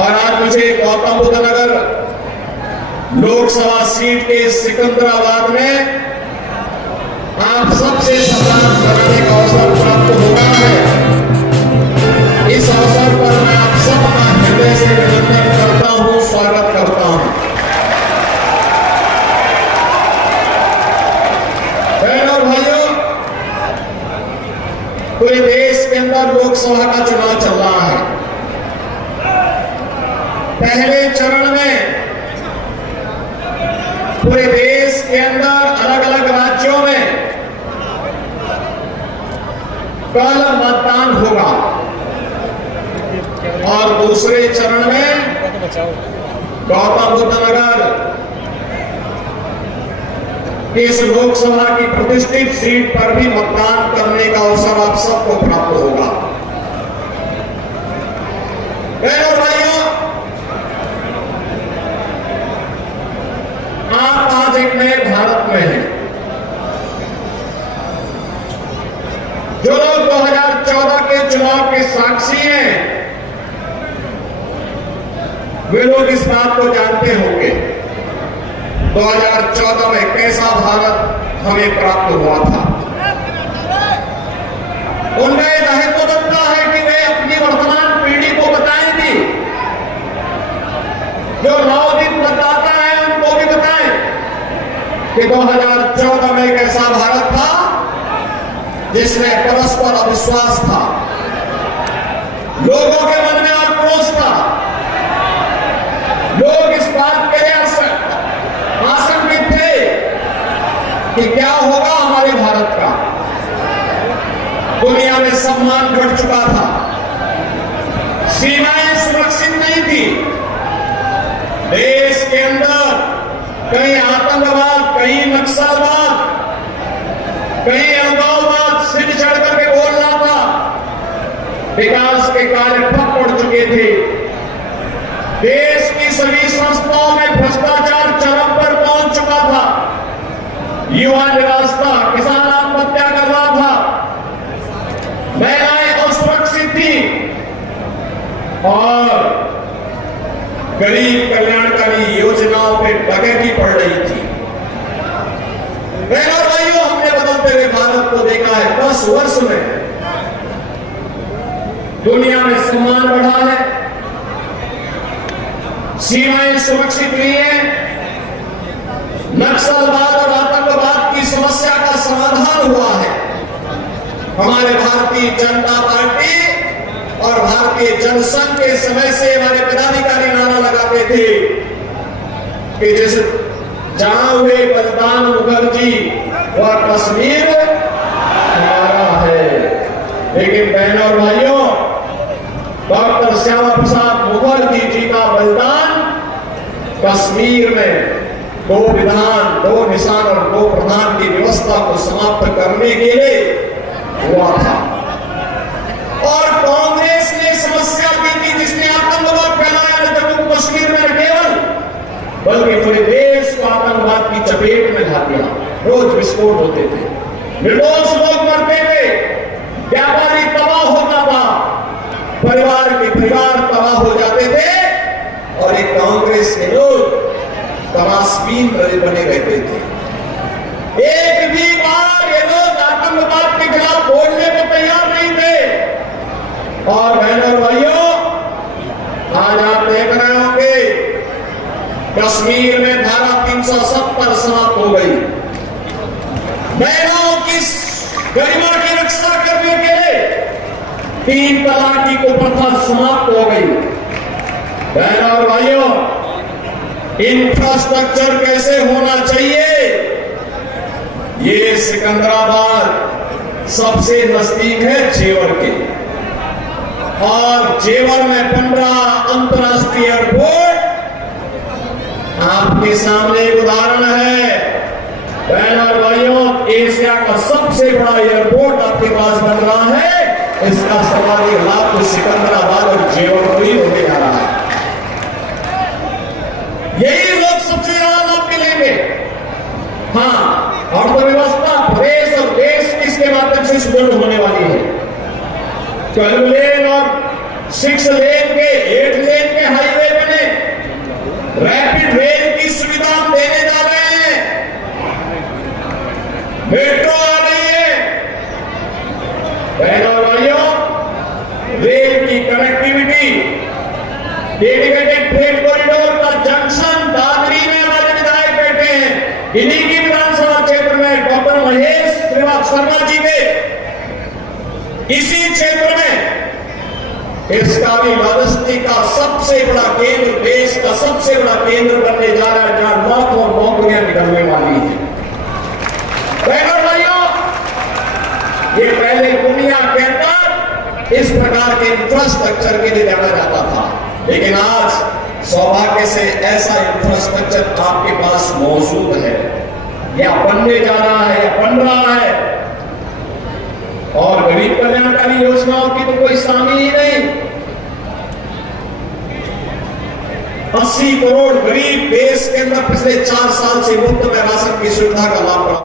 और आज मुझे गौतम बुद्ध नगर लोकसभा सीट के सिकंदराबाद में आप सबसे संवाद करने का अवसर प्राप्त होगा है। इस अवसर पर मैं आप सबका हृदय से अभिनंदन करता हूं, स्वागत करता हूं। बहनों और भाइयों, पूरे देश के अंदर लोकसभा का चुनाव चल रहा है। पहले चरण में पूरे देश के अंदर अलग अलग राज्यों में कल मतदान होगा और दूसरे चरण में गौतम बुद्ध नगर इस लोकसभा की प्रतिष्ठित सीट पर भी मतदान करने का अवसर आप सबको प्राप्त होगा। बहनों और भाइयों, आप आज एक नए भारत में हैं। जो लोग 2014 के चुनाव के साक्षी हैं, वे लोग इस बात को जानते होंगे 2014 में कैसा भारत हमें प्राप्त हुआ था। उनका यह दायित्व बनता है कि वे अपनी वर्तमान पीढ़ी को बताएंगे, जो नवोदित मतदाता है उनको भी बताएं कि 2014 में एक ऐसा भारत था जिसमें परस्पर अविश्वास था, लोगों के मन में आक्रोश था, लोग इस बात के लिए आशंकित थे कि क्या होगा हमारे भारत का। दुनिया में सम्मान घट चुका था, सीमाएं सुरक्षित नहीं थी, देश के अंदर कहीं आतंकवाद, कहीं नक्सलवाद, कहीं अलगाववाद सिर चढ़ करके बोल रहा था, विकास के कार्य ठप पड़ चुके थे, देश की सभी संस्थाओं में भ्रष्टाचार चरम पर पहुंच चुका था, युवा निराश था, किसान आत्महत्या कर रहा था, महिलाएं असुरक्षित थी और गरीब कल्याणकारी योजनाओं पे डकैती पड़ रही थी। बहनों और भाइयों, हमने बदलते हुए भारत को देखा है। 10 वर्ष में दुनिया में सम्मान बढ़ा है, सीमाएं सुरक्षित हुई हैं, नक्सलवाद और आतंकवाद की समस्या का समाधान हुआ है। हमारे भारतीय जनता पार्टी और भारतीय जनसंघ के समय से हमारे पदाधिकारी नारा लगाते थे कि जैसे जहां हुए बलिदान मुखर्जी वह कश्मीर हमारा है। लेकिन बहनों और भाइयों, डॉक्टर श्यामा प्रसाद मुखर्जी जी का बलिदान कश्मीर में 2 विधान, 2 निशान और 2 प्रधान की व्यवस्था को समाप्त करने के लिए हुआ था। और कांग्रेस ने समस्या दी थी जिसने आतंकवाद फैलाया न जम्मू कश्मीर में केवल, बल्कि पूरे देश को आतंकवाद की चपेट में ला दिया। रोज विस्फोट होते थे, निर्दोष लोग मरते थे, व्यापारी तबाह होता था, परिवार के परिवार तबाह हो जाते थे और एक कांग्रेस के लोग तमाशबीन बने रहते थे। एक भी बार ये लोग आतंकवाद के खिलाफ बोलने को तैयार नहीं थे। और बहनों और भाइयों, आज आप देख रहे होंगे कश्मीर में धारा 370 समाप्त हो गई। महिलाओं की गरिमा की रक्षा करने के लिए 3 तलाक की कुप्रथा समाप्त हो गई। बहनों और भाइयों, इंफ्रास्ट्रक्चर कैसे होना चाहिए, ये सिकंदराबाद सबसे नजदीक है जेवर के, और जेवर में 15 अंतरराष्ट्रीय एयरपोर्ट आपके सामने एक उदाहरण है। बहनों और भाइयों, एशिया का सबसे बड़ा एयरपोर्ट आपके पास बन रहा है। इसका सवारी लाभ तो सिकंदराबाद और जेवर को ही होने जा रहा है। यही लोग सबसे ज्यादा लाभ मिलेंगे। हाँ, अर्थव्यवस्था प्रदेश और देश इसके माध्यम से सुदृढ़ होने वाली है। 12 लेन और 6 लेन के 8 लेन के हाईवे डेडिकेटेड फ्रेट कॉरिडोर का जंक्शन दादरी में हमारे विधायक बैठे हैं। इन्हीं की विधानसभा क्षेत्र में डॉक्टर महेश शर्मा जी के इसी क्षेत्र में इसका भी लॉजिस्टिक का सबसे बड़ा केंद्र, देश का सबसे बड़ा केंद्र बनने जा रहा है, जहां लाख और नौकरियां निकलने वाली है। बहनों भाइयों, ये पहले दुनिया के अंदर इस प्रकार के इंफ्रास्ट्रक्चर के लिए जाना जाता था, लेकिन आज सौभाग्य से ऐसा इंफ्रास्ट्रक्चर आपके पास मौजूद है, या बनने जा रहा है या बन रहा है। और गरीब कल्याणकारी योजनाओं की तो कोई शामिल ही नहीं। 80 करोड़ गरीब देश के अंदर पिछले 4 साल से मुफ्त में राशन की सुविधा का लाभ